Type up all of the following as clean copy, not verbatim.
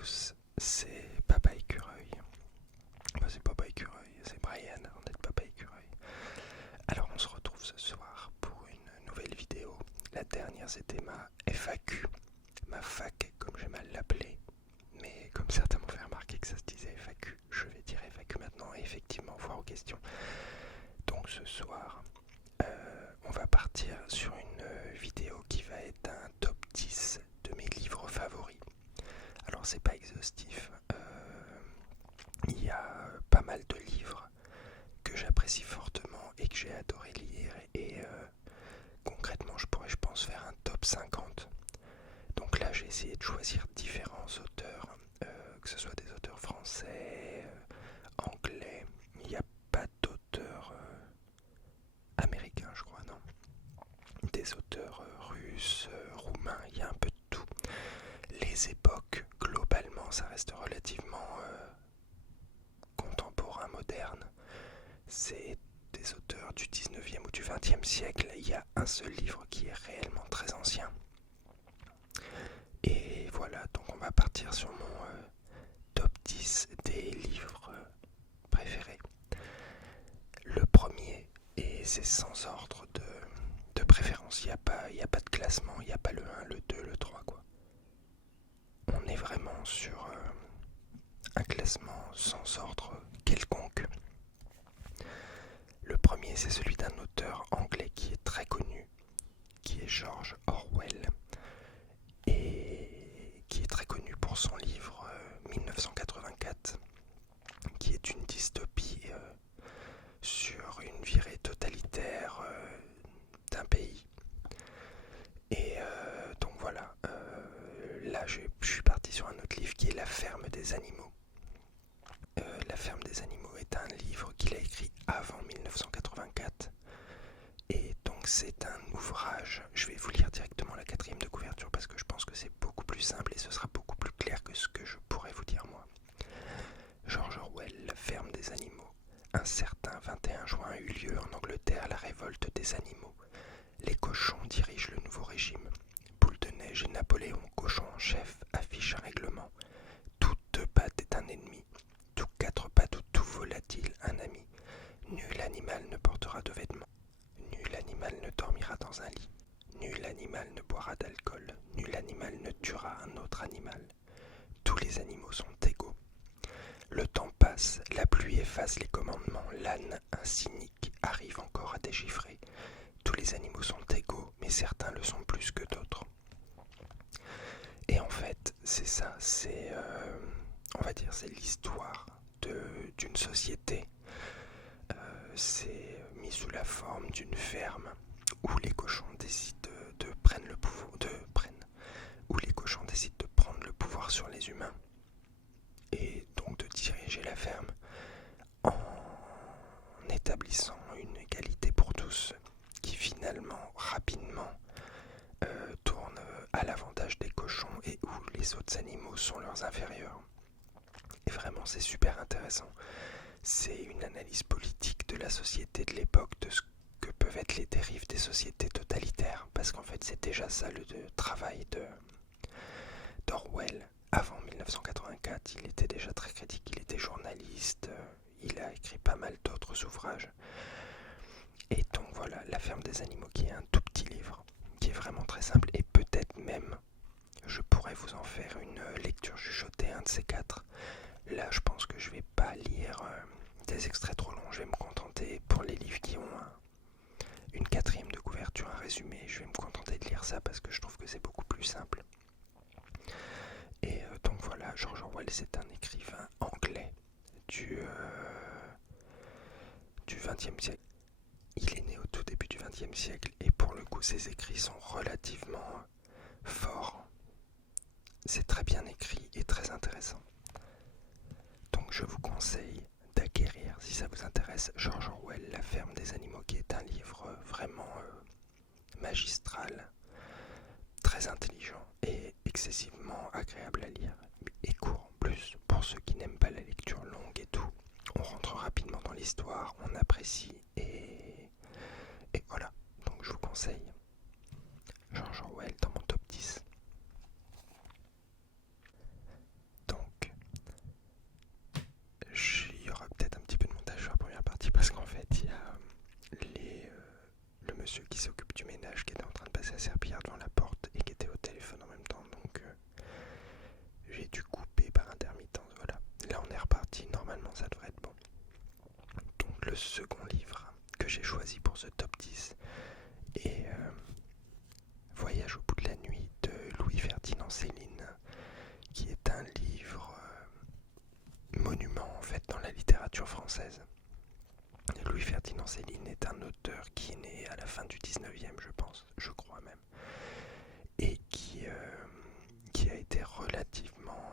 tous, c'est Papa Écureuil. Enfin, c'est Papa Écureuil, c'est Brian, on est Papa Écureuil. Alors on se retrouve ce soir pour une nouvelle vidéo. La dernière c'était ma FAQ, ma fac comme j'aime à l'appeler. Mais comme certains m'ont fait remarquer que ça se disait FAQ, je vais dire FAQ maintenant et effectivement voir aux questions. Donc ce soir, on va partir sur une vidéo qui va être un top 10 de mes livres favoris. Alors c'est pas exhaustif, il y a pas mal de livres que j'apprécie fortement et que j'ai adoré lire et concrètement je pourrais je pense faire un top 50. Donc là j'ai essayé de choisir différents auteurs, que ce soit des auteurs français, anglais, il n'y a pas d'auteurs américains je crois, non, des auteurs russes, roumains, il y a un peu de tout. Les époques, globalement, ça reste relativement contemporain, moderne. C'est des auteurs du 19e ou du 20e siècle. Il y a un seul livre qui est réellement très ancien. Et voilà, donc on va partir sur mon top 10 des livres préférés. Le premier, et c'est sans ordre de préférence, il n'y a pas de classement, il n'y a pas le 1, le 2, le 3, quoi. On est vraiment sur un classement sans ordre quelconque. Le premier, c'est celui d'un auteur anglais qui est très connu, qui est George Orwell, et qui est très connu pour son livre 1984, qui est une dystopie sur une virée totalitaire d'un pays. Et donc voilà, là je suis parti sur un autre livre qui est La ferme des animaux. La ferme des animaux est un livre qu'il a écrit avant 1984. Et donc c'est un ouvrage, je vais vous lire directement la quatrième de couverture parce que je pense que c'est beaucoup plus simple et ce sera beaucoup plus clair que ce que je pourrais vous dire moi. George Orwell, La ferme des animaux. Un certain 21 juin a eu lieu en Angleterre la révolte des animaux. Les cochons dirigent le nouveau régime. Boule de neige et Napoléon, cochon en chef, affichent un règlement. Tout deux pattes est un ennemi. Tout quatre pattes ou tout volatile un ami. Nul animal ne portera de vêtements. Nul animal ne dormira dans un lit. Nul animal ne boira d'alcool. Nul animal ne tuera un autre animal. Tous les animaux sont égaux. Le temps passe, la pluie efface les commandements, l'âne, un cynique, arrive encore à déchiffrer. Tous les animaux sont égaux, mais certains le sont plus que d'autres. Et en fait, c'est ça, c'est, on va dire, c'est l'histoire d'une société. C'est mis sous la forme d'une ferme où les cochons décident de prendre le pouvoir, où les cochons décident de prendre le pouvoir sur les humains et donc de diriger la ferme en établissant une égalité pour tous qui finalement rapidement tourne à l'avantage des cochons et où les autres animaux sont leurs inférieurs. Et vraiment c'est super intéressant. C'est une analyse politique de la société de l'époque, de ce que peuvent être les dérives des sociétés totalitaires, parce qu'en fait c'est déjà ça le travail d'Orwell. Avant 1984, il était déjà très critique, il était journaliste, il a écrit pas mal d'autres ouvrages. Et donc voilà, La ferme des animaux qui est un tout petit livre, qui est vraiment très simple, et peut-être même, je pourrais vous en faire une lecture chuchotée, un de ces quatre. Là, je pense que je vais pas lire des extraits trop longs, je vais me contenter, pour les livres qui ont une quatrième de couverture, un résumé, je vais me contenter de lire ça parce que je trouve que c'est beaucoup plus simple. Et donc voilà, George Orwell, c'est un écrivain anglais du XXe siècle. Il est né au tout début du XXe siècle et pour le coup, ses écrits sont relativement forts. C'est très bien écrit et très intéressant. Donc je vous conseille d'acquérir, si ça vous intéresse, George Orwell, La ferme des animaux, qui est un livre vraiment magistral, très intelligent et excessivement agréable à lire, et court en plus pour ceux qui n'aiment pas la lecture longue et tout. On rentre rapidement dans l'histoire, on apprécie et voilà. Donc je vous conseille George Orwell dans mon top 10. Dans française. Louis-Ferdinand Céline est un auteur qui est né à la fin du 19e, je crois même, et qui a été relativement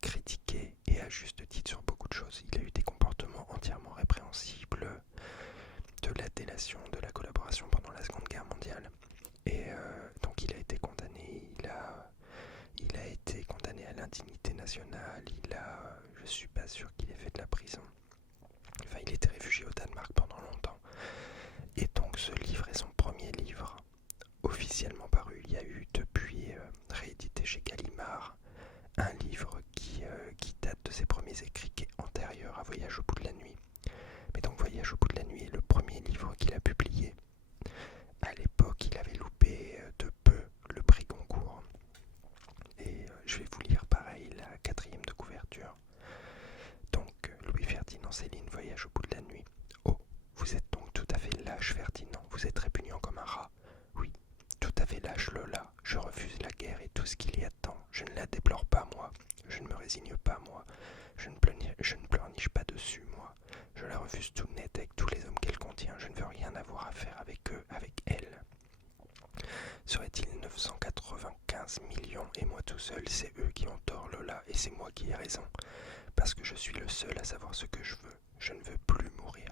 critiqué, et à juste titre, sur beaucoup de choses. Il a eu des comportements entièrement répréhensibles, de la délation, de la collaboration pendant la Seconde Guerre mondiale. Et donc il a été condamné, il a été condamné à l'indignité nationale, je suis pas sûr qu'il ait fait de la prison. Enfin, il était réfugié au Danemark pendant longtemps. Et donc ce livre est son premier livre officiellement paru. Il y a eu depuis, réédité chez Gallimard, un livre qui date de ses premiers écrits, qui est antérieur à Voyage au bout de la nuit. Mais donc Voyage au bout de la nuit est le premier livre qu'il a publié. À l'époque, il avait loupé de peu le prix Goncourt. Et je vais vous lire pareil la 4e de couverture. Donc, Louis-Ferdinand Céline, Voyage au bout de la nuit. Oh, vous êtes donc tout à fait lâche, Ferdinand. Vous êtes répugnant comme un rat. Oui, tout à fait lâche, Lola. Je refuse la guerre et tout ce qu'il y a dedans. Je ne la déplore pas, moi. Je ne me résigne pas, moi. Je ne pleurniche pas dessus, moi. Je la refuse tout net avec tous les hommes qu'elle contient. Je ne veux rien avoir à faire avec eux, avec elle. Serait-il 995 millions et moi tout seul, c'est eux qui ont tort, Lola, et c'est moi qui ai raison. Parce que je suis le seul à savoir ce que je veux. Je ne veux plus mourir.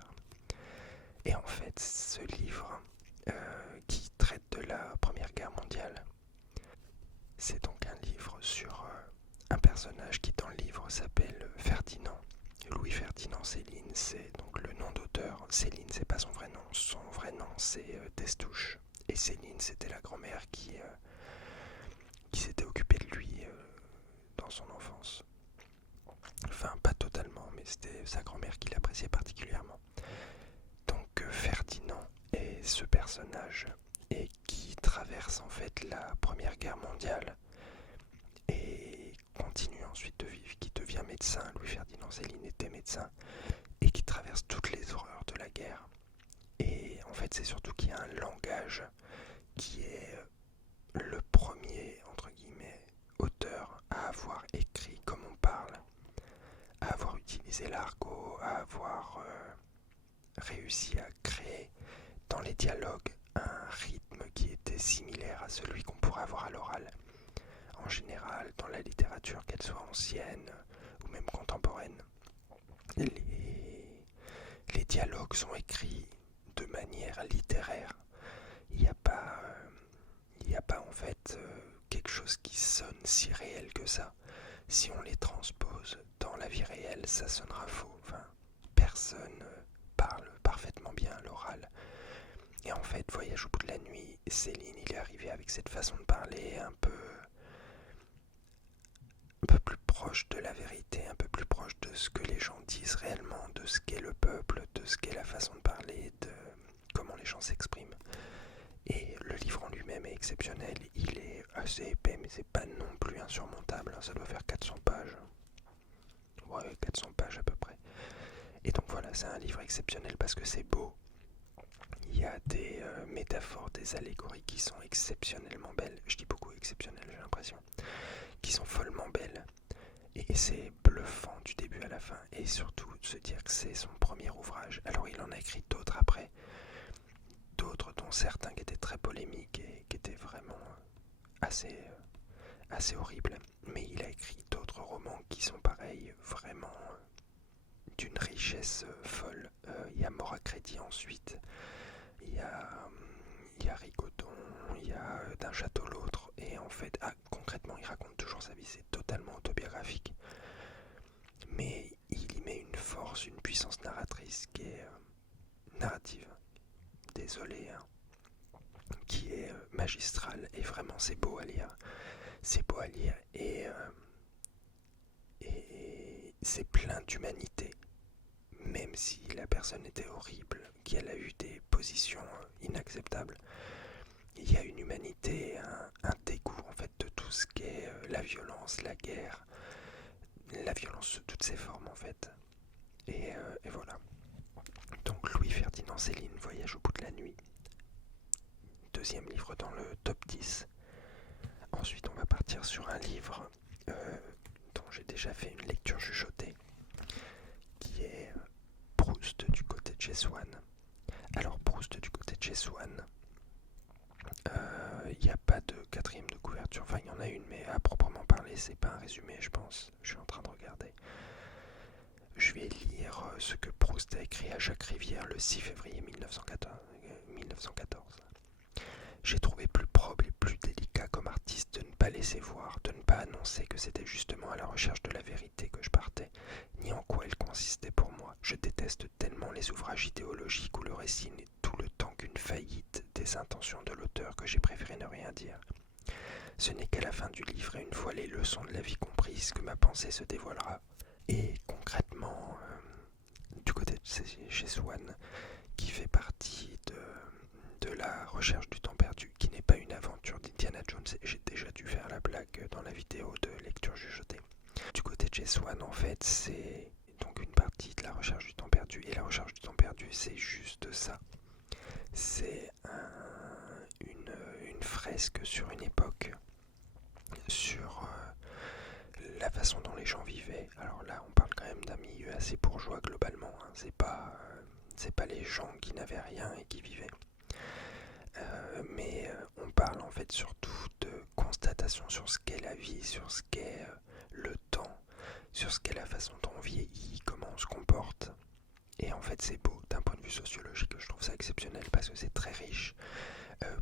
Et en fait, ce livre, qui traite de la Première Guerre mondiale, c'est donc un livre sur un personnage qui dans le livre s'appelle Ferdinand. Louis-Ferdinand Céline, c'est donc le nom d'auteur. Céline, c'est pas son vrai nom. Son vrai nom, c'est Destouches. Et Céline, c'était la grand-mère qui s'était occupée de lui dans son enfance. Enfin, pas totalement, mais c'était sa grand-mère qui l'appréciait particulièrement. Donc Ferdinand est ce personnage et qui traverse en fait la Première Guerre mondiale et continue ensuite de vivre, qui devient médecin. Louis-Ferdinand Céline était médecin et qui traverse toutes les horreurs de la guerre. Et en fait, c'est surtout qu'il y a un langage qui est le premier, entre guillemets, auteur à avoir écrit comme on parle, à avoir utilisé l'argot, à avoir réussi à créer dans les dialogues un rythme qui était similaire à celui qu'on pourrait avoir à l'oral. En général, dans la littérature, qu'elle soit ancienne ou même contemporaine, les dialogues sont écrits de manière littéraire. Il n'y a pas en fait quelque chose qui sonne si réel que ça. Si on les transpose dans la vie réelle, ça sonnera faux. Enfin, personne parle parfaitement bien à l'oral. Et en fait, Voyage au bout de la nuit, Céline, il est arrivé avec cette façon de parler un peu plus proche de la vérité, un peu plus proche de ce que les gens disent réellement, de ce qu'est le peuple, de ce qu'est la façon de parler, de comment les gens s'expriment. Et le livre en lui-même est exceptionnel. Il est assez épais, mais c'est pas non plus insurmontable. Ça doit faire 400 pages. Ouais, 400 pages à peu près. Et donc voilà, c'est un livre exceptionnel parce que c'est beau. Il y a des métaphores, des allégories qui sont exceptionnellement belles. Je dis beaucoup exceptionnelles, j'ai l'impression. Qui sont follement belles. Et c'est bluffant du début à la fin. Et surtout de se dire que c'est son premier ouvrage. Alors il en a écrit d'autres après. D'autres dont certains qui étaient très polémiques et qui étaient vraiment assez horribles. Mais il a écrit d'autres romans qui sont pareils, vraiment d'une richesse folle. Il y a Mort à crédit ensuite. Il y a Rigodon, il y a D'un château l'autre. Et en fait, concrètement, il raconte toujours sa vie. C'est totalement autobiographique. Mais il y met une force, une puissance narratrice qui est narrative. Désolé, hein, qui est magistral et vraiment c'est beau à lire. C'est beau à lire et c'est plein d'humanité. Même si la personne était horrible, qu'elle a eu des positions inacceptables, il y a une humanité, un dégoût en fait de tout ce qu'est la violence, la guerre, la violence sous toutes ses formes en fait. Et voilà. Donc Louis-Ferdinand Céline, Voyage au bout de la nuit. Deuxième livre dans le top 10. Ensuite, on va partir sur un livre dont j'ai déjà fait une lecture chuchotée, qui est chez Swann. Alors Proust du côté de chez Swann, il n'y a pas de quatrième de couverture, enfin il y en a une, mais à proprement parler, c'est pas un résumé, je pense. Je suis en train de regarder. Je vais lire ce que Proust a écrit à Jacques Rivière le 6 février 1914. J'ai trouvé plus probe et plus délicat comme artiste de ne pas laisser voir, de ne pas annoncer que c'était justement à la recherche de la vérité que je partais, ni en quoi elle consistait pour moi. Je déteste tellement les ouvrages idéologiques où le récit n'est tout le temps qu'une faillite des intentions de l'auteur que j'ai préféré ne rien dire. Ce n'est qu'à la fin du livre et une fois les leçons de la vie comprises que ma pensée se dévoilera. Et concrètement, du côté de chez Swann, qui fait partie de la recherche du temps perdu, qui n'est pas une aventure d'Indiana Jones, et j'ai déjà dû faire la blague dans la vidéo de lecture chuchotée. Du côté de chez Swann, en fait, c'est donc une partie de la recherche du temps perdu, et la recherche du temps perdu, c'est juste ça. C'est une fresque sur une époque, sur la façon dont les gens vivaient. Alors là, on parle quand même d'un milieu assez bourgeois globalement, hein. C'est pas les gens qui n'avaient rien et qui vivaient. Mais on parle en fait surtout de constatation sur ce qu'est la vie, sur ce qu'est le temps, sur ce qu'est la façon dont on vieillit, comment on se comporte. Et en fait c'est beau d'un point de vue sociologique, je trouve ça exceptionnel parce que c'est très riche.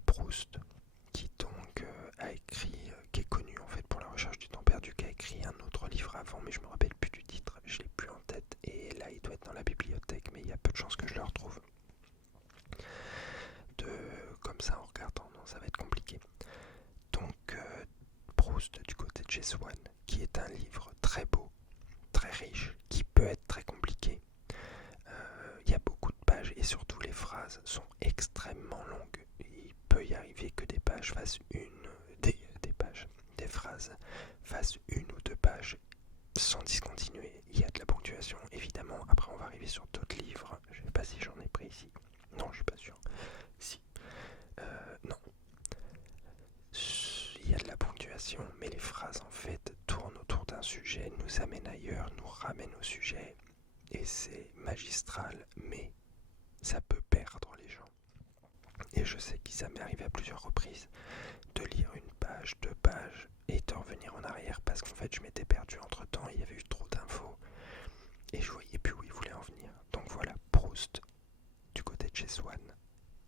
Proust, qui donc a écrit, qui est connu en fait pour la recherche du temps perdu, qui a écrit un autre livre avant, mais je me rappelle plus du titre, je l'ai plus en tête, et là il doit être dans la bibliothèque, mais il y a peu de chances que je le retrouve. Comme ça en regardant, non, ça va être compliqué. Donc Proust du côté de chez Swann, qui est un livre très beau, très riche, qui peut être très compliqué. Il y a beaucoup de pages et surtout les phrases sont extrêmement longues. Il peut y arriver que des pages fassent des phrases fassent une ou deux pages sans discontinuer. Il y a de la ponctuation évidemment. Après on va arriver sur d'autres livres. Je ne sais pas si j'en ai pris ici. Non, je suis pas sûr. Si. Non. Il y a de la ponctuation, mais les phrases en fait tournent autour d'un sujet, nous amènent ailleurs, nous ramènent au sujet, et c'est magistral, mais ça peut perdre les gens. Et je sais que ça m'est arrivé à plusieurs reprises de lire une page, deux pages, et de revenir en arrière parce qu'en fait je m'étais perdu entre temps, il y avait eu trop d'infos, et je voyais plus où il voulait en venir. Donc voilà, Proust, du côté de chez Swann,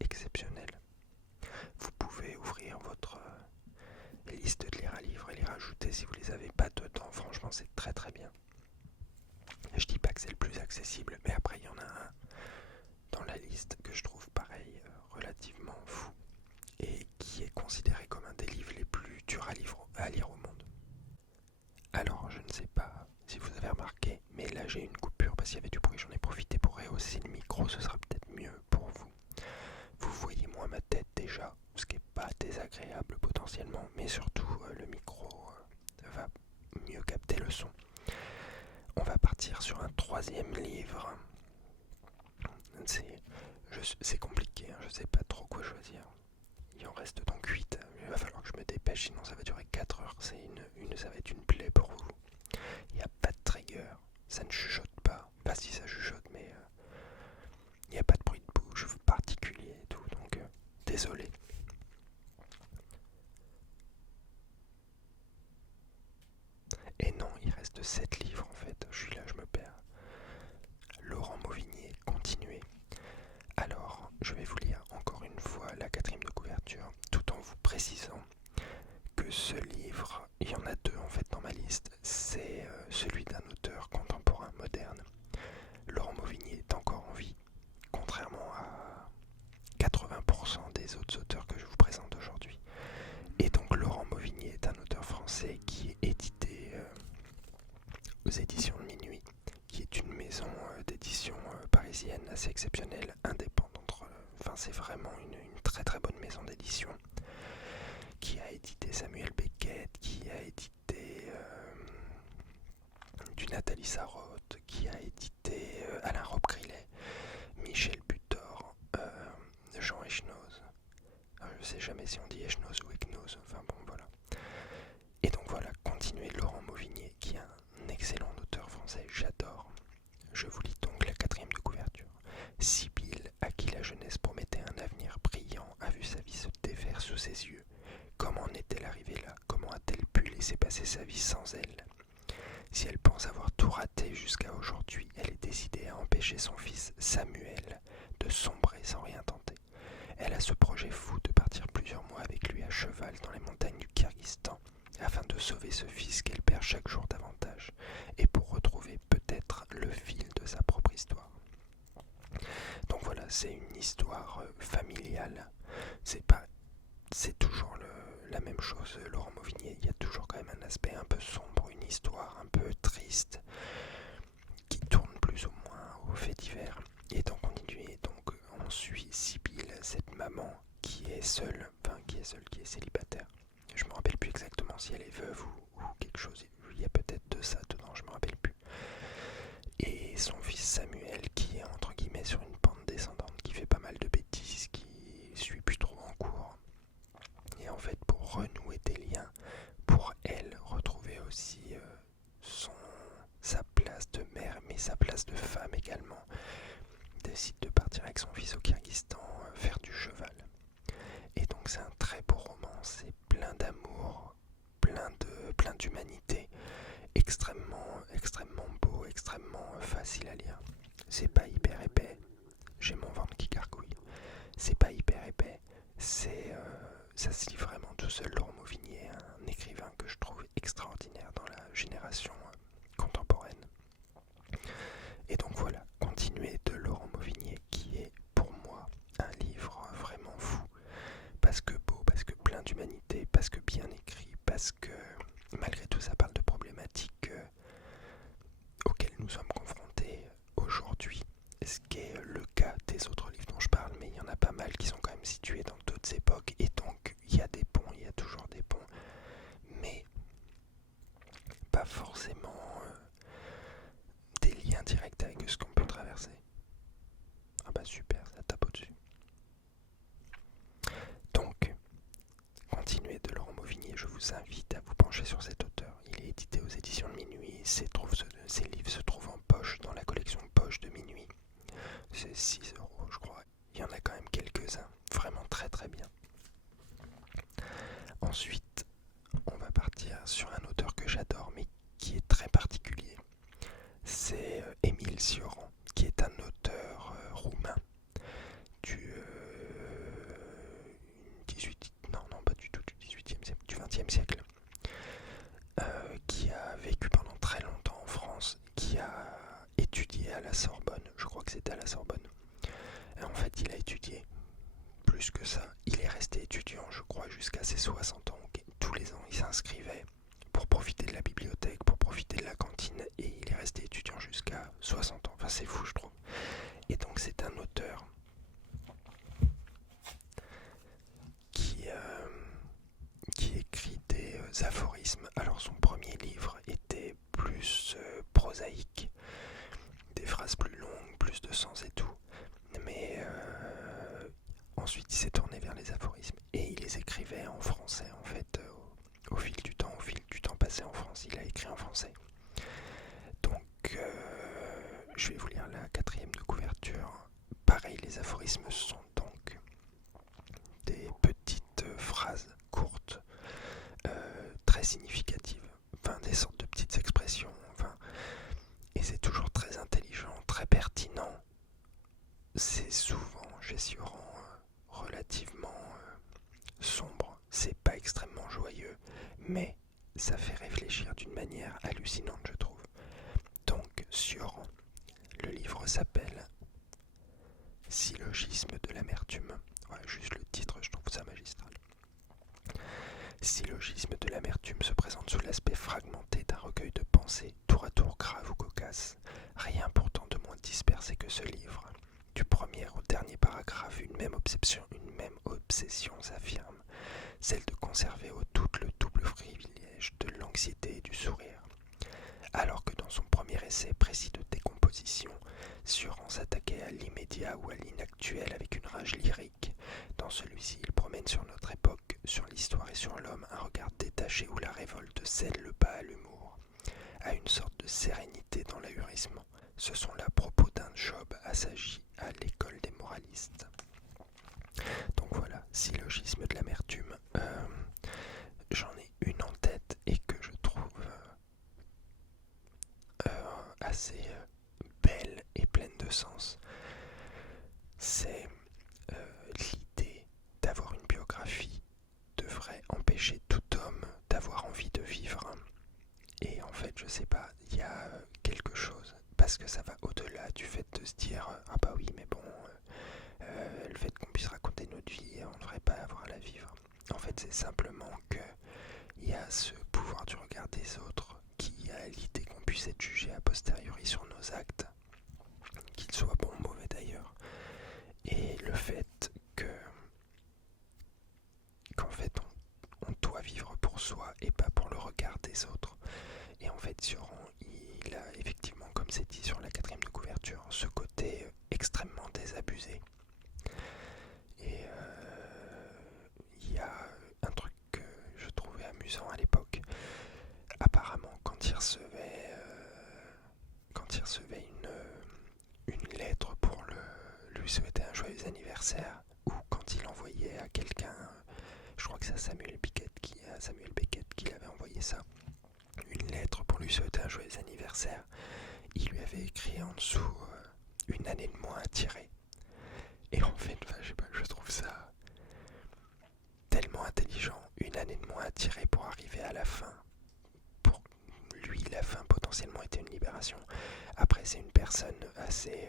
exceptionnel. Vous pouvez ouvrir votre liste de lire à livres et les rajouter si vous les avez pas dedans. Franchement, c'est très très bien. Je dis pas que c'est le plus accessible, mais après il y en a un dans la liste que je trouve pareil relativement fou et qui est considéré comme un des livres les plus durs à lire au monde. Alors, je ne sais pas si vous avez remarqué, mais là j'ai une coupure parce qu'il y avait du bruit, j'en ai profité pour rehausser le micro, ce sera peut-être mieux pour vous. Vous voyez moins ma tête déjà, ce qui n'est pas désagréable potentiellement, mais surtout le micro va mieux capter le son. On va partir sur un troisième livre. C'est compliqué, hein, je ne sais pas trop quoi choisir. Il en reste donc 8, il va falloir que je me dépêche, sinon ça va durer 4 heures, ça va être une plaie pour vous. Il n'y a pas de trigger, ça ne chuchote pas, pas si ça chuchote, mais il n'y a pas de bruit de bouche particulier et tout, donc désolé. Et non, il reste 7 livres en fait, je suis là, je me perds. Laurent Mauvigné, continuez. Alors, je vais vous lire encore une fois la 4e de couverture, tout en vous précisant que ce livre, il y en a deux en fait dans ma liste, c'est celui d'un auteur contemporain moderne. Laurent Mauvigné est encore en vie, contrairement à 80% des autres auteurs que je vous présente aujourd'hui. Et donc Laurent Mauvigné est un auteur français qui est édité aux éditions de Minuit, qui est une maison d'édition parisienne assez exceptionnelle, indépendante. Enfin, c'est vraiment une très très bonne maison d'édition qui a édité Samuel Beckett, qui a édité du Nathalie Sarraute, qui a édité Alain Robbe-Grillet, Michel Butor, Jean Echnoz. Je sais jamais si on dit Echnoz ou Echnoz, enfin bon voilà. Et donc voilà, continuez Laurent Mauvigné, qui est un excellent auteur français, j'adore. Je vous lis donc la 4e de couverture. Si passer sa vie sans elle. Si elle pense avoir tout raté jusqu'à aujourd'hui, elle est décidée à empêcher son fils Samuel de sombrer sans rien tenter. Elle a ce projet fou de partir plusieurs mois avec lui à cheval dans les montagnes du Kyrgyzstan afin de sauver ce fils qu'elle perd chaque jour davantage et pour retrouver peut-être le fil de sa propre histoire. Donc voilà, c'est une histoire familiale. C'est toujours la même chose, Laurent Mauvigné. Il y a toujours quand même un aspect un peu sombre, une histoire un peu triste qui tourne plus ou moins aux faits divers. Et donc on suit Sibylle, cette maman qui est seule, qui est célibataire. Je me rappelle plus exactement si elle est veuve ou quelque chose. Il y a peut-être de ça dedans, je me rappelle plus. Et son fils Samuel qui est entre guillemets sur une pente descendante, qui fait pas mal de bêtises, qui suit plus trop en cours. Et en fait, pour renouer des liens, pour elle retrouver aussi sa place de mère, mais sa place de femme également, décide de partir avec son fils au Kyrgyzstan faire du cheval. Et donc c'est un très beau roman, c'est plein d'amour, plein d'humanité, extrêmement beau, extrêmement facile à lire. C'est pas hyper épais, j'ai mon ventre qui gargouille. C'est pas hyper épais, ça se lit vraiment tout seul. Laurent Mauvigné, un écrivain que je trouve extraordinaire dans la génération contemporaine. Et donc voilà, Continuer de Laurent Mauvigné, qui est pour moi un livre vraiment fou, parce que beau, parce que plein d'humanité, parce que bien écrit, parce que malgré tout ça parle de problématiques auxquelles nous sommes confrontés aujourd'hui, ce qui est le cas des autres livres dont je parle, mais il y en a pas mal qui sont quand même situés dans d'autres époques, et donc il y a des ponts, il y a toujours des ponts, mais pas forcément des liens directs avec ce qu'on peut traverser. Ah bah super, ça tape au-dessus. Donc, Continuez de Laurent Mauvigné, je vous invite à vous pencher sur cet auteur. Il est édité aux éditions de Minuit, ses livres se trouvent en poche dans la collection Poche de Minuit. C'est 6 € je crois, il y en a quand même quelques-uns, vraiment très très bien. Ensuite, on va partir sur un auteur que j'adore mais qui est très particulier. C'est Émile Cioran, qui est un auteur roumain du 18, non pas du tout du 18e siècle, du 20e siècle, qui a vécu pendant très longtemps en France, qui a étudié à la Sorbonne, je crois que c'était à la Sorbonne. Et en fait, il a étudié plus que ça, il est resté étudiant, je crois, jusqu'à ses 60 ans. Tous les ans, il s'inscrivait pour profiter de la bibliothèque, pour profiter de la cantine, et il est resté étudiant jusqu'à 60 ans. Enfin, c'est fou, je trouve. Et donc, c'est un auteur qui écrit des aphorismes. Alors, son premier livre était plus prosaïque, des phrases plus longues, plus de sens et tout. Mais ensuite, il s'est tourné vers les aphorismes et il les écrivait en français, en fait, au fil du temps passé en France, il a écrit en français. Donc, je vais vous lire la 4e de couverture. Pareil, les aphorismes sont donc des petites phrases courtes, très significatives, enfin des sortes de petites expressions, et c'est toujours très intelligent, très pertinent. C'est souvent chez Cioran relativement sombre, c'est pas extrêmement joyeux, mais ça fait réfléchir d'une manière hallucinante, je trouve. Donc, Cioran, le livre s'appelle Syllogisme de l'amertume. Ouais, juste le titre, je trouve ça magistral. Syllogisme de l'amertume se présente sous l'aspect fragmenté d'un recueil de pensées, tour à tour graves ou cocasses. Rien pourtant de moins dispersé que ce livre. Du premier au dernier paragraphe, une même obsession s'affirme, celle de conserver au tout le double privilège de l'anxiété et du sourire. Alors que dans son premier essai précis de décomposition, Cioran s'attaquait à l'immédiat ou à l'inactuel avec une rage lyrique, dans celui-ci il promène sur notre époque, sur l'histoire et sur l'homme un regard détaché où la révolte cède le pas à l'humour, à une sorte de sérénité dans l'ahurissement. Ce sont là propos d'un Job assagi à l'école des moralistes. Donc voilà, Syllogisme de l'amertume. J'en ai une en tête et que je trouve assez belle et pleine de sens. C'est l'idée d'avoir une biographie devrait empêcher tout homme d'avoir envie de vivre. Et en fait, je sais pas, il y a quelque chose, parce que ça va au-delà du fait de se dire ah bah oui, mais bon, le fait qu'on puisse raconter notre vie, on ne devrait pas avoir à la vivre. En fait, c'est simplement que il y a ce pouvoir du regard des autres qui a l'idée qu'on puisse être jugé a posteriori sur nos actes, qu'ils soient bons ou mauvais d'ailleurs. Et le fait qu'en fait on doit vivre pour soi et pas pour le regard des autres. Et en fait, Sioran, il a effectivement, comme c'est dit sur la 4e de couverture, ce côté extrêmement désabusé. Et il y a un truc que je trouvais amusant à l'époque. Apparemment, quand il recevait une lettre pour lui souhaiter un joyeux anniversaire, ou quand il envoyait à quelqu'un, je crois que c'est à Samuel Beckett qui avait envoyé ça, une lettre pour lui souhaiter un joyeux anniversaire, il lui avait écrit en dessous une année de moins à tirer. Et en fait, je sais pas, je trouve ça tellement intelligent, une année de moins à tirer pour arriver à la fin. Pour lui, la fin potentiellement était une libération. Après, c'est une personne assez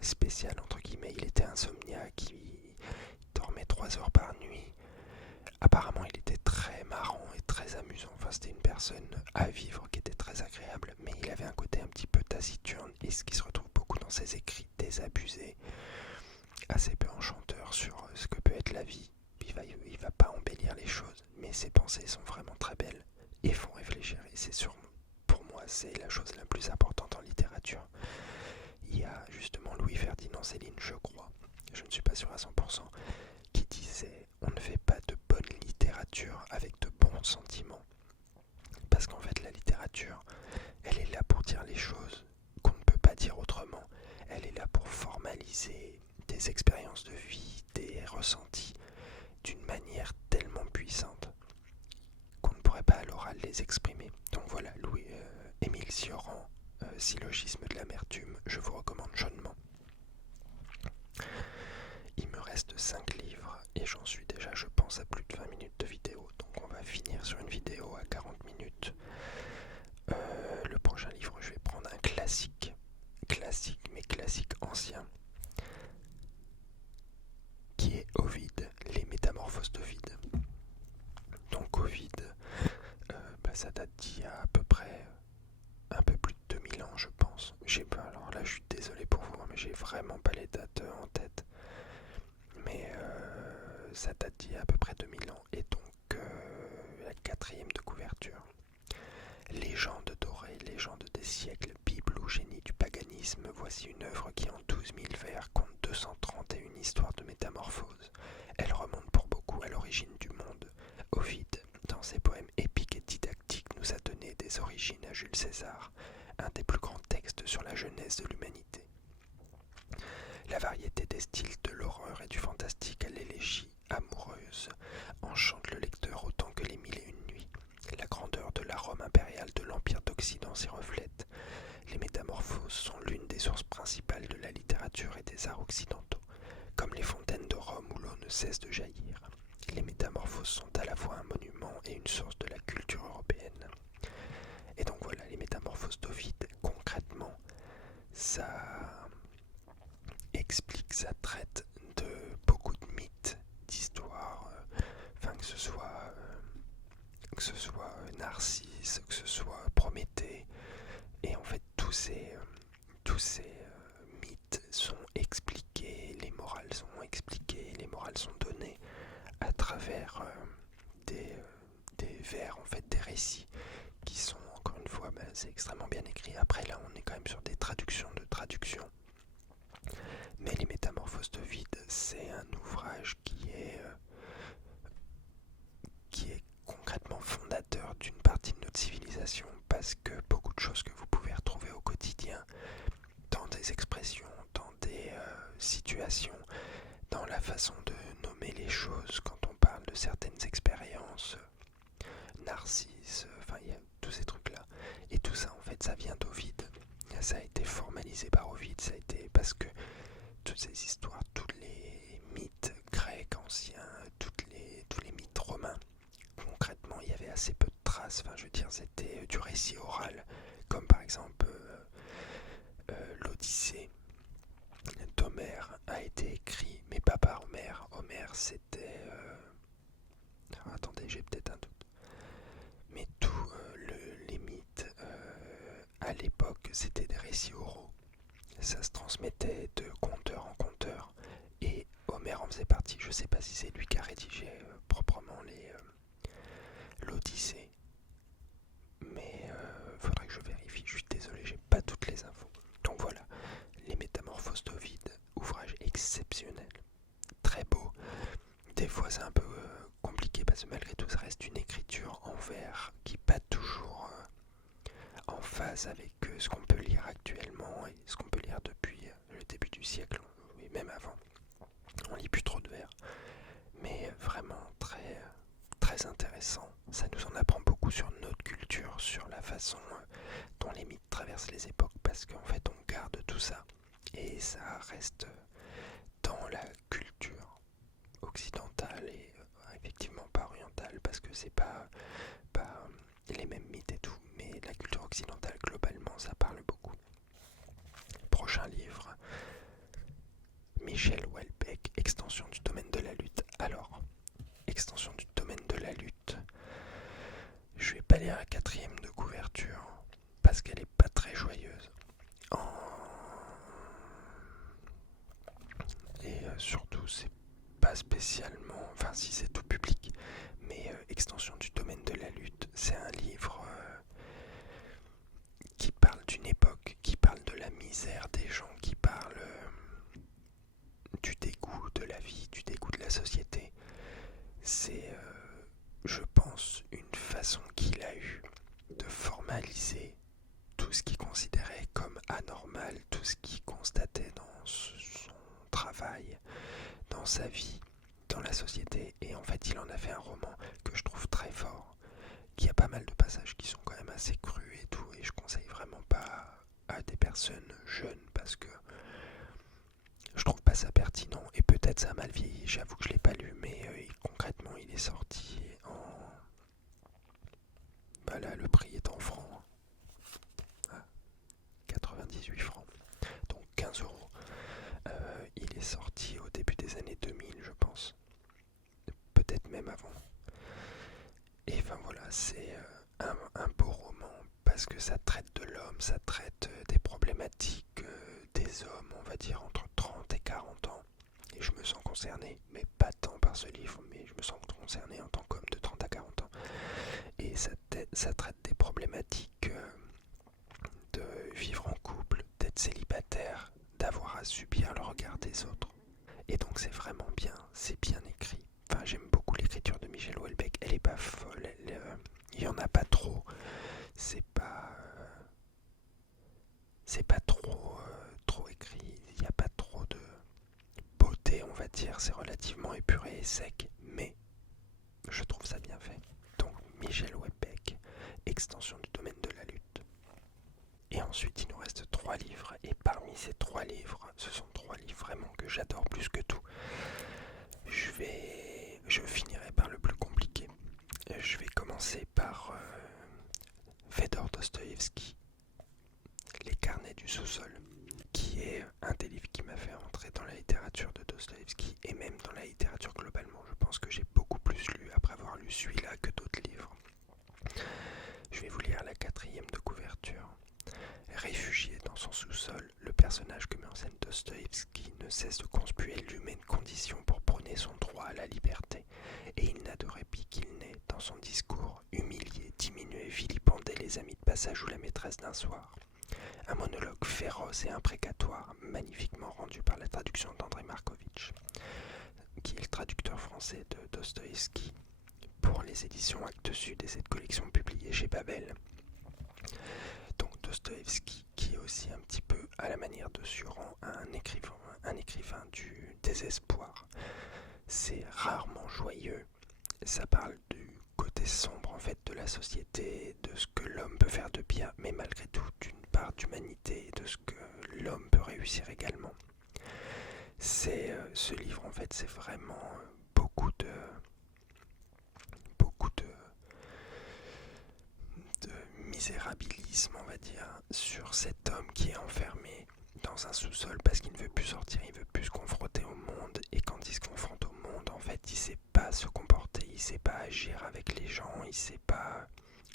spéciale, entre guillemets. Il était insomniaque, il dormait 3 heures par nuit. Apparemment, il était très marrant et très amusant. Enfin, c'était une personne à vivre qui était très agréable, mais il avait un côté un petit peu taciturne, et ce qui se retrouve beaucoup dans ses écrits désabusés, assez peu enchanteur sur ce que peut être la vie. Il va pas embellir les choses, mais ses pensées sont vraiment très belles et font réfléchir. Et c'est sûr, pour moi, c'est la chose la plus importante en littérature. Il y a justement Louis-Ferdinand Céline, je crois, je ne suis pas sûr à 100%, qui disait « On ne fait pas de bonne littérature avec de bons sentiments ». Parce qu'en fait, la littérature, elle est là pour dire les choses qu'on ne peut pas dire autrement. Elle est là pour formaliser des expériences de vie, des ressentis, d'une manière tellement puissante qu'on ne pourrait pas à l'oral les exprimer. Donc voilà, Émile Cioran, Syllogisme de l'amertume, je vous recommande chaudement. Il me reste 5 livres et j'en suis déjà, je pense, à plus de 20 minutes de vidéo. Donc on va finir sur une vidéo à 40 minutes. Le prochain livre, je vais prendre un classique, mais classique ancien, qui est Ovide, les Métamorphoses d'Ovide. Donc Ovide, ça date d'il y a à peu près un peu plus de 2000 ans, je pense. J'ai pas, alors là je suis désolé pour vous, mais j'ai vraiment pas les dates en tête. Mais ça date d'il y a à peu près 2000 ans. Et donc la 4e de couverture. Légende dorée, légende des siècles, Bible ou génie du paganisme, voici une œuvre qui en 12 000 vers compte 231 histoires de métamorphose. Elle remonte pour beaucoup à l'origine du monde. Ovide, dans ses poèmes épiques et didactiques, nous a donné des origines à Jules César, un des plus grands textes sur la genèse de l'humanité. La variété des styles de l'horreur et du fantastique à l'élégie amoureuse enchante le lecteur autant que les 1001 nuits. La grandeur de la Rome impériale de l'Empire d'Occident s'y reflète. Les métamorphoses sont l'une des sources principales de la littérature et des arts occidentaux, comme les fontaines de Rome où l'eau ne cesse de jaillir. Les métamorphoses sont à la fois un monument et une source de la culture européenne. Et donc voilà, les métamorphoses d'Ovide, concrètement, ça explique, ça traite de beaucoup de mythes, d'histoires, que ce soit Narcisse, que ce soit Prométhée, et en fait tous ces mythes sont expliqués, les morales sont expliquées, les morales sont données à travers des vers, en fait des récits qui sont, encore une fois, c'est extrêmement bien écrit. Après là on est quand même sur des traductions de traductions. Mais les Métamorphoses d'Ovide, c'est un ouvrage qui est concrètement fondateur d'une partie de notre civilisation, parce que beaucoup de choses que vous pouvez retrouver au quotidien, dans des expressions, dans des situations, dans la façon de nommer les choses quand on parle de certaines expériences, Narcisse, enfin il y a tous ces trucs-là. Et tout ça en fait ça vient d'Ovide. ça a été formalisé par Ovide, ça a été parce que toutes ces histoires, tous les mythes grecs anciens, tous les mythes romains, concrètement, il y avait assez peu de traces. Enfin, je veux dire, c'était du récit oral, comme par exemple l'Odyssée d'Homère a été écrit, mais pas par Homère. Homère, c'était... Alors, attendez, j'ai peut-être un doute. Mais tous les mythes à l'époque, c'était des récits oraux. Ça se transmettait de conteur en conteur. Et Homère en faisait partie. Je ne sais pas si c'est lui qui a rédigé proprement l'Odyssée. Mais faudrait que je vérifie. Je suis désolé, j'ai pas toutes les infos. Donc voilà, les Métamorphoses d'Ovide, ouvrage exceptionnel, très beau. Des fois c'est un peu compliqué parce que malgré tout ça reste une écriture en vers qui n'est pas toujours en phase avec ce qu'on peut lire actuellement et ce qu'on peut lire depuis le début du siècle, et même avant. On lit plus trop de vers, mais vraiment très, très intéressant. Ça nous en apprend beaucoup sur notre culture, sur la façon dont les mythes traversent les époques, parce qu'en fait on garde tout ça et ça reste dans la culture occidentale et effectivement pas orientale, parce que c'est pas les mêmes mythes et tout, mais la culture occidentale globalement ça parle beaucoup. Prochain livre, Michel Houellebecq, Extension du domaine de la lutte. Alors, Extension du domaine de la lutte, je vais pas lire la 4e de couverture parce qu'elle est pas très joyeuse. Et surtout, c'est pas spécialement, enfin si c'est tout public, mais Extension du domaine de la lutte, c'est un livre qui parle d'une époque, qui parle de la misère des gens, qui parle du dégoût de la vie, du dégoût de la société. C'est, je pense, une façon qu'il a eue de formaliser tout ce qu'il considérait comme anormal, tout ce qu'il constatait dans son travail, dans sa vie, dans la société. Et en fait, il en a fait un roman que je trouve très fort, qui a pas mal de passages qui sont quand même assez crus et tout, et je conseille vraiment pas à des personnes jeunes parce que je trouve pas ça pertinent, et peut-être ça a mal vieilli, j'avoue que je l'ai pas lu, mais concrètement il est sorti en... Bah là le prix est en francs, 98 francs, donc 15 euros. Il est sorti au début des années 2000 je pense, peut-être même avant. Et enfin voilà, c'est un beau roman parce que ça traite de l'homme, ça traite des problématiques des hommes, on va dire entre 30 et 40 ans. Et je me sens concerné, mais pas tant par ce livre, mais je me sens concerné en tant qu'homme de 30 à 40 ans. Et ça traite des problématiques de vivre en couple, d'être célibataire, d'avoir à subir le regard des autres. Et donc c'est vraiment bien, c'est bien écrit. Enfin, j'aime beaucoup l'écriture de Michel Houellebecq. Elle est pas folle, il y en a pas trop. C'est pas trop écrit. Il n'y a pas trop de beauté, on va dire. C'est relativement épuré et sec, mais je trouve ça bien fait. Donc Michel Houellebecq, Extension du domaine de la lutte. Et ensuite, il nous reste 3 livres. Et parmi ces 3 livres, ce sont 3 livres vraiment que j'adore plus que tout. Je finirai par le plus compliqué. Je vais commencer par Fedor Dostoïevski, Les carnets du sous-sol, qui est un des livres qui m'a fait entrer dans la littérature de Dostoïevski et même dans la littérature globalement. Je pense que j'ai beaucoup plus lu après avoir lu celui-là que d'autres livres. Je vais vous lire la 4e de couverture. Réfugié dans son sous-sol, le personnage que met en scène Dostoïevski ne cesse de conspuer l'humaine condition pour prôner son droit à la liberté, et il n'a de répit qu'il n'ait, dans son discours, humilié, diminué, vilipendé les amis de passage ou la maîtresse d'un soir. Un monologue féroce et imprécatoire, magnifiquement rendu par la traduction d'André Markovitch, qui est le traducteur français de Dostoïevski pour les éditions Actes Sud et cette collection publiée chez Babel. Donc Dostoïevski, qui est aussi un petit peu à la manière de Suran un écrivain du désespoir. C'est rarement joyeux, ça parle du côté sombre en fait de la société, de ce que l'homme peut faire de bien, mais malgré tout d'une part part d'humanité et de ce que l'homme peut réussir également. Ce livre en fait, c'est vraiment beaucoup de misérabilisme, on va dire, sur cet homme qui est enfermé dans un sous-sol parce qu'il ne veut plus sortir, il veut plus se confronter au monde, et quand il se confronte au monde, en fait, il sait pas se comporter, il sait pas agir avec les gens, il sait pas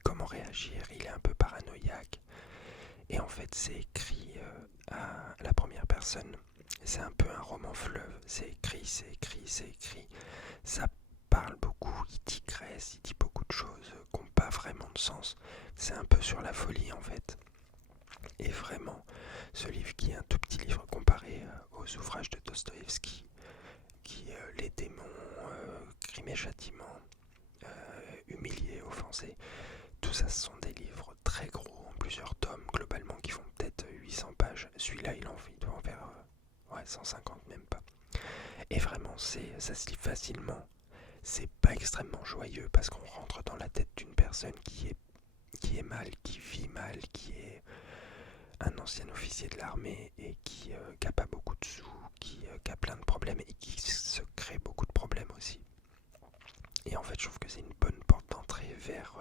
comment réagir, il est un peu paranoïaque. Et en fait, c'est écrit à la première personne. C'est un peu un roman fleuve. C'est écrit, c'est écrit, c'est écrit. Ça parle beaucoup, il digresse, il dit beaucoup de choses qui n'ont pas vraiment de sens. C'est un peu sur la folie en fait. Et vraiment, ce livre qui est un tout petit livre comparé aux ouvrages de Dostoïevski, qui Les démons, Crime et châtiment, Humilié, offensé, tout ça ce sont des livres très gros, en plusieurs tomes globalement, qui font peut-être 800 pages. Celui-là il doit en faire 150, même pas. Et vraiment ça se lit facilement. C'est pas extrêmement joyeux parce qu'on rentre dans la tête d'une personne qui est mal, qui vit mal, qui est un ancien officier de l'armée et qui a pas beaucoup de sous, qui a plein de problèmes et qui se crée beaucoup de problèmes aussi. Et en fait, je trouve que c'est une bonne porte d'entrée vers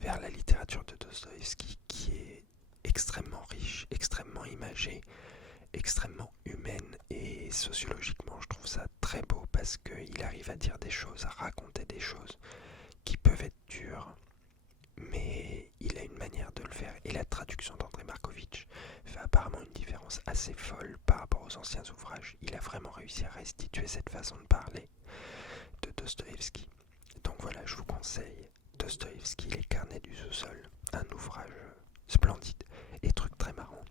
la littérature de Dostoïevski, qui est extrêmement riche, extrêmement imagée, extrêmement humaine, et sociologiquement je trouve ça très beau parce qu'il arrive à dire des choses, à raconter des choses qui peuvent être dures, mais il a une manière de le faire, et la traduction d'André Markovitch fait apparemment une différence assez folle par rapport aux anciens ouvrages. Il a vraiment réussi à restituer cette façon de parler de Dostoïevski. Donc voilà, je vous conseille Dostoïevski, Les carnets du sous-sol, un ouvrage splendide. Et truc très marrant,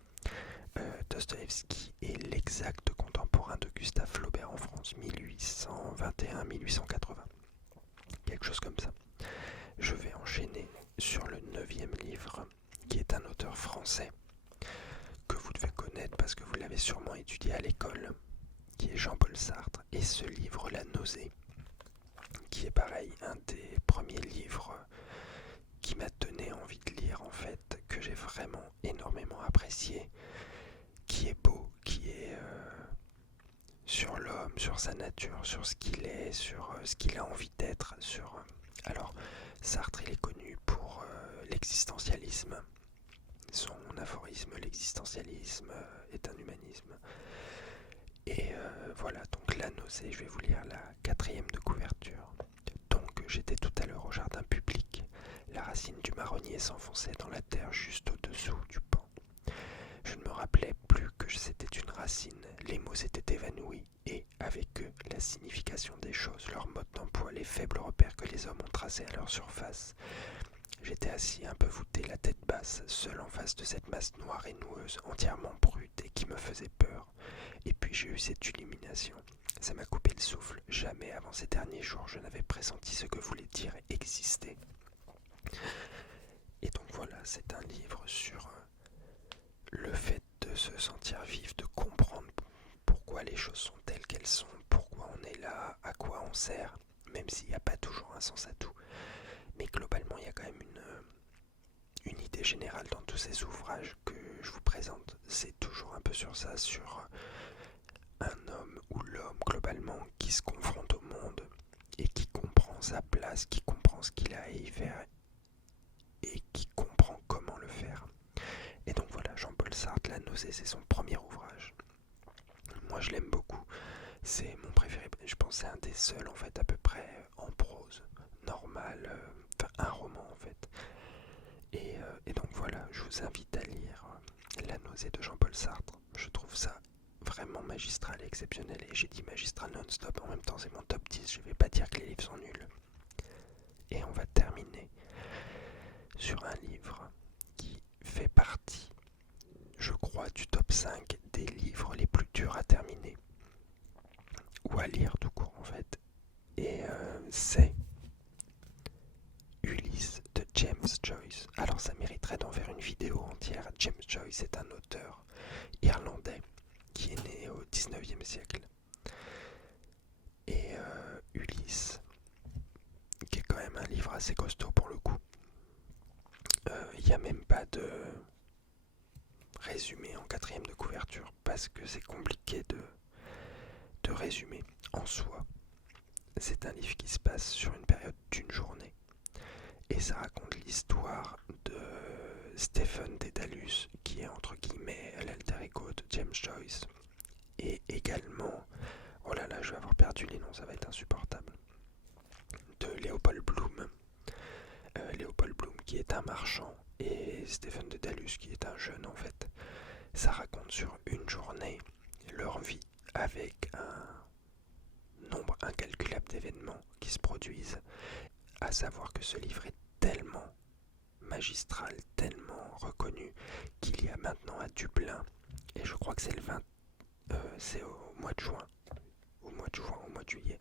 Dostoïevski est l'exact contemporain de Gustave Flaubert en France, 1821-1880, quelque chose comme ça. Je vais enchaîner sur le 9e livre, qui est un auteur français que vous devez connaître parce que vous l'avez sûrement étudié à l'école, qui est Jean-Paul Sartre, et ce livre, La nausée, qui est pareil, un des premiers livres qui m'a donné envie de lire en fait, que j'ai vraiment énormément apprécié, qui est beau, qui est sur l'homme, sur sa nature, sur ce qu'il est, sur ce qu'il a envie d'être, Alors, Sartre, il est connu pour l'existentialisme. Son aphorisme, l'existentialisme est un humanisme. Et voilà, donc La nausée, je vais vous lire la 4e de couverture. Donc, j'étais tout à l'heure au jardin public. La racine du marronnier s'enfonçait dans la terre juste au-dessous du pan. Je ne me rappelais plus que c'était une racine. Les mots s'étaient évanouis et, avec eux, la signification des choses, leur mode d'emploi, les faibles repères que les hommes ont tracés à leur surface. J'étais assis un peu voûté, la tête basse, seul en face de cette masse noire et noueuse, entièrement brute et qui me faisait peur. Et puis j'ai eu cette illumination. Ça m'a coupé le souffle. Jamais avant ces derniers jours je n'avais pressenti ce que voulait dire exister. Et donc voilà, c'est un livre sur le fait de se sentir vivre, de comprendre pourquoi les choses sont telles qu'elles sont, pourquoi on est là, à quoi on sert, même s'il n'y a pas toujours un sens à tout. Mais globalement, il y a quand même une idée générale dans tous ces ouvrages que je vous présente. C'est toujours un peu sur ça, sur un homme ou l'homme globalement qui se confronte au monde et qui comprend sa place, qui comprend ce qu'il a à y faire et qui comprend comment le faire. Et donc voilà, Jean-Paul Sartre, La nausée, c'est son premier ouvrage. Moi je l'aime beaucoup, c'est mon préféré, je pense que c'est un des seuls en fait à peu près en prose, normal, un roman en fait. Et donc voilà, je vous invite à lire La nausée de Jean-Paul Sartre. Je trouve ça vraiment magistral et exceptionnel, et j'ai dit magistral non-stop, en même temps c'est mon top 10, je vais pas dire que les livres sont nuls. Et on va terminer sur un livre qui fait partie, je crois, du top 5 des livres les plus durs à terminer, ou à lire tout court en fait, et c'est Ulysse de James Joyce. Alors ça mériterait d'en faire une vidéo entière. James Joyce est un auteur irlandais qui est né au 19e siècle. Et Ulysse, qui est quand même un livre assez costaud pour le coup. Il n'y a même pas de résumer en quatrième de couverture parce que c'est compliqué de résumer en soi. C'est un livre qui se passe sur une période d'une journée et ça raconte l'histoire de Stephen Dedalus qui est entre guillemets l'alter ego de James Joyce et également, oh là là je vais avoir perdu les noms, ça va être insupportable, de Leopold Bloom. Leopold Bloom qui est un marchand et Stephen Dedalus qui est un jeune en fait. Ça raconte sur une journée leur vie avec un nombre incalculable d'événements qui se produisent, à savoir que ce livre est tellement magistral, tellement reconnu qu'il y a maintenant à Dublin, et je crois que c'est c'est au mois de juin, au mois de juillet,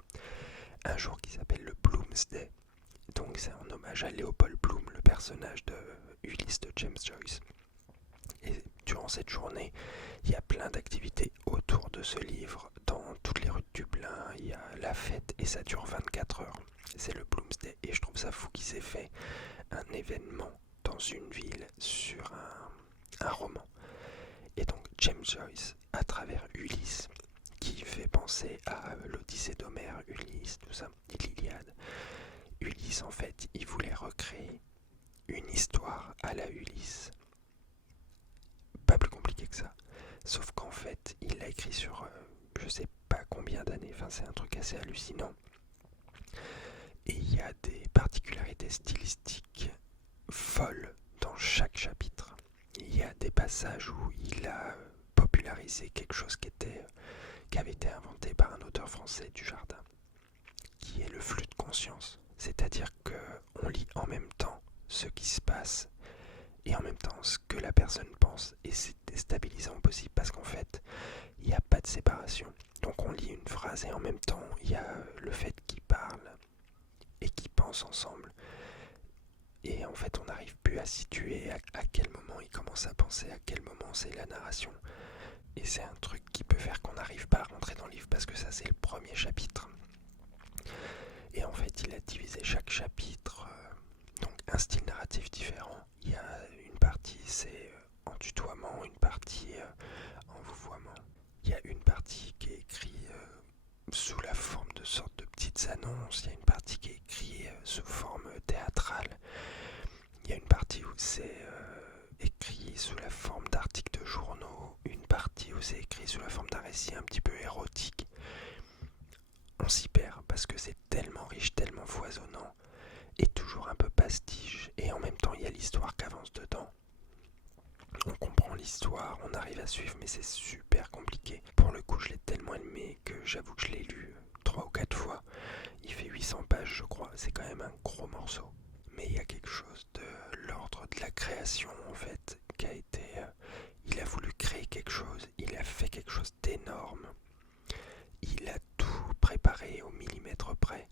un jour qui s'appelle le Bloomsday. Donc c'est en hommage à Leopold Bloom, le personnage de Ulysse de James Joyce. Et durant cette journée, il y a plein d'activités autour de ce livre. Dans toutes les rues de Dublin, il y a la fête et ça dure 24 heures. C'est le Bloomsday et je trouve ça fou qu'il s'est fait un événement dans une ville sur un roman. Et donc James Joyce, à travers Ulysse, qui fait penser à l'Odyssée d'Homère, Ulysse, tout ça, et l'Iliade. Ulysse, en fait, il voulait recréer une histoire à la Ulysse. Pas plus compliqué que ça. Sauf qu'en fait, il l'a écrit sur je sais pas combien d'années, enfin c'est un truc assez hallucinant. Et il y a des particularités stylistiques folles dans chaque chapitre. Il y a des passages où il a popularisé quelque chose qui avait été inventé par un auteur français du Jardin, qui est le flux de conscience. C'est-à-dire qu'on lit en même temps ce qui se passe et en même temps ce que la personne pense, et c'est déstabilisant possible parce qu'en fait il n'y a pas de séparation. Donc on lit une phrase et en même temps il y a le fait qu'ils parlent et qu'ils pensent ensemble, et en fait on n'arrive plus à situer à quel moment il commence à penser, à quel moment c'est la narration, et c'est un truc qui peut faire qu'on n'arrive pas à rentrer dans le livre parce que ça c'est le premier chapitre. Et en fait il a divisé chaque chapitre donc un style narratif différent. Il y a une partie c'est en tutoiement, une partie en vouvoiement. Il y a une partie qui est écrite sous la forme de sortes de petites annonces. Il y a une partie qui est écrite sous forme théâtrale. Il y a une partie où c'est écrit sous la forme d'articles de journaux. Une partie où c'est écrit sous la forme d'un récit un petit peu érotique. On s'y perd parce que c'est tellement riche, tellement foisonnant et toujours un peu pastiche, et en même temps il y a l'histoire qui avance dedans. On comprend l'histoire, on arrive à suivre, mais c'est super compliqué. Pour le coup je l'ai tellement aimé que j'avoue que je l'ai lu 3 ou 4 fois. Il fait 800 pages je crois, c'est quand même un gros morceau. Mais il y a quelque chose de l'ordre de la création en fait, qui a été... il a voulu créer quelque chose, il a fait quelque chose d'énorme. Il a tout préparé au millimètre près.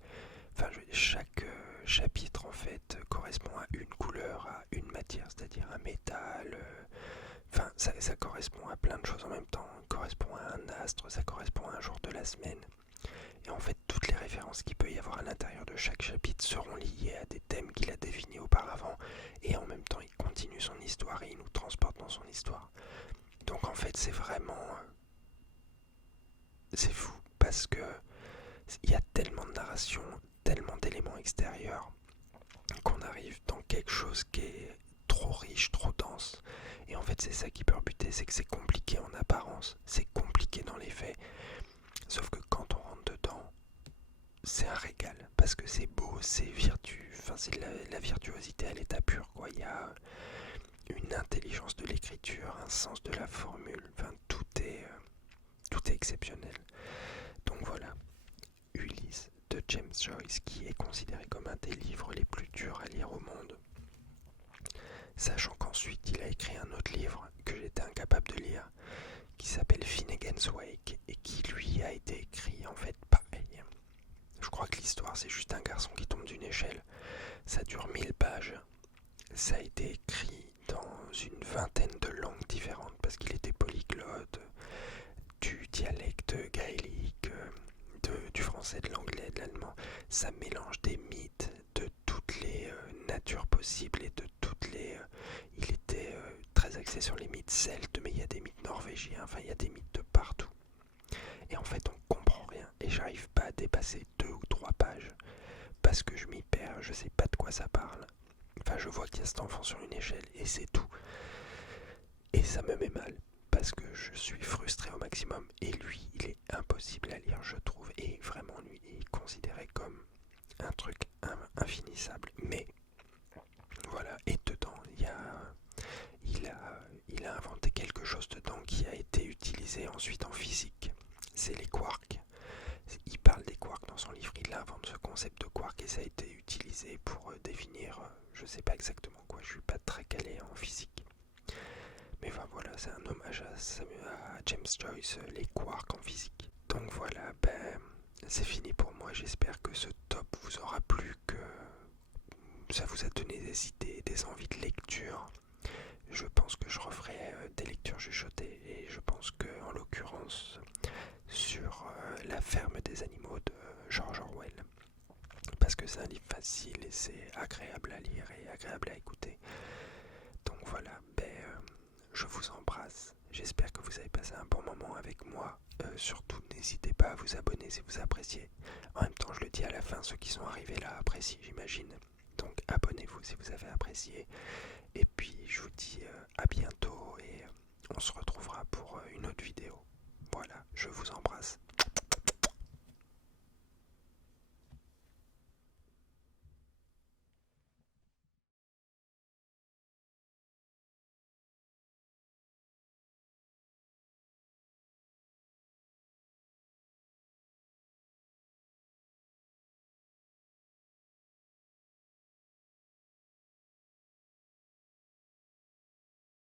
Enfin, chaque chapitre en fait correspond à une couleur, à une matière, c'est-à-dire un métal. Enfin, ça correspond à plein de choses en même temps. Ça correspond à un astre, ça correspond à un jour de la semaine. Et en fait, toutes les références qu'il peut y avoir à l'intérieur de chaque chapitre seront liées à des thèmes qu'il a définis auparavant. Et en même temps, il continue son histoire et il nous transporte dans son histoire. Donc en fait, c'est vraiment... c'est fou parce que il y a tellement de narration, tellement d'éléments extérieurs qu'on arrive dans quelque chose qui est trop riche, trop dense. Et en fait c'est ça qui peut rebuter, c'est que c'est compliqué en apparence, c'est compliqué dans les faits. Sauf que quand on rentre dedans, c'est un régal, parce que c'est beau, c'est enfin c'est la virtuosité à l'état pur, quoi. Il y a une intelligence de l'écriture, un sens de la formule, enfin tout est exceptionnel. Donc voilà, Ulysse de James Joyce, qui est considéré comme un des livres les plus durs à lire au monde. Sachant qu'ensuite il a écrit un autre livre que j'étais incapable de lire, qui s'appelle Finnegan's Wake, et qui lui a été écrit en fait pareil. Je crois que l'histoire c'est juste un garçon qui tombe d'une échelle. Ça dure 1000 pages. Ça a été écrit dans une vingtaine de langues différentes parce qu'il était polyglotte, du dialecte gaélique, du français, de l'anglais, de l'allemand. Ça mélange des mythes de toutes les natures possibles et de toutes les... il était très très axé sur les mythes celtes, mais il y a des mythes norvégiens, enfin il y a des mythes de partout. Et en fait on comprend rien, et j'arrive pas à dépasser 2 ou 3 pages, parce que je m'y perds, je sais pas de quoi ça parle. Enfin je vois qu'il y a cet enfant sur une échelle, et c'est tout. Et ça me met mal, parce que je suis frustré au maximum, et lui il est impossible à lire je trouve, et vraiment lui il est considéré comme un truc infinissable. Mais voilà, et dedans il a inventé quelque chose dedans qui a été utilisé ensuite en physique. C'est les quarks. Il parle des quarks dans son livre, il invente ce concept de quark et ça a été utilisé pour définir, je sais pas exactement quoi, je suis pas très calé en physique. Mais enfin voilà, c'est un hommage à James Joyce, les quarks en physique. Donc voilà, c'est fini pour moi, j'espère que ce top vous aura plu, que ça vous a donné des idées, des envies de lecture. Je pense que je referai des lectures chuchotées et je pense que en l'occurrence sur La ferme des animaux de George Orwell, parce que c'est un livre facile et c'est agréable à lire et agréable à écouter. Donc voilà, je vous embrasse, j'espère que vous avez passé un bon moment avec moi. Surtout n'hésitez pas à vous abonner si vous appréciez. En même temps je le dis à la fin, ceux qui sont arrivés là apprécient j'imagine. Donc abonnez-vous si vous avez apprécié. Et puis je vous dis à bientôt et on se retrouvera pour une autre vidéo. Voilà, je vous embrasse.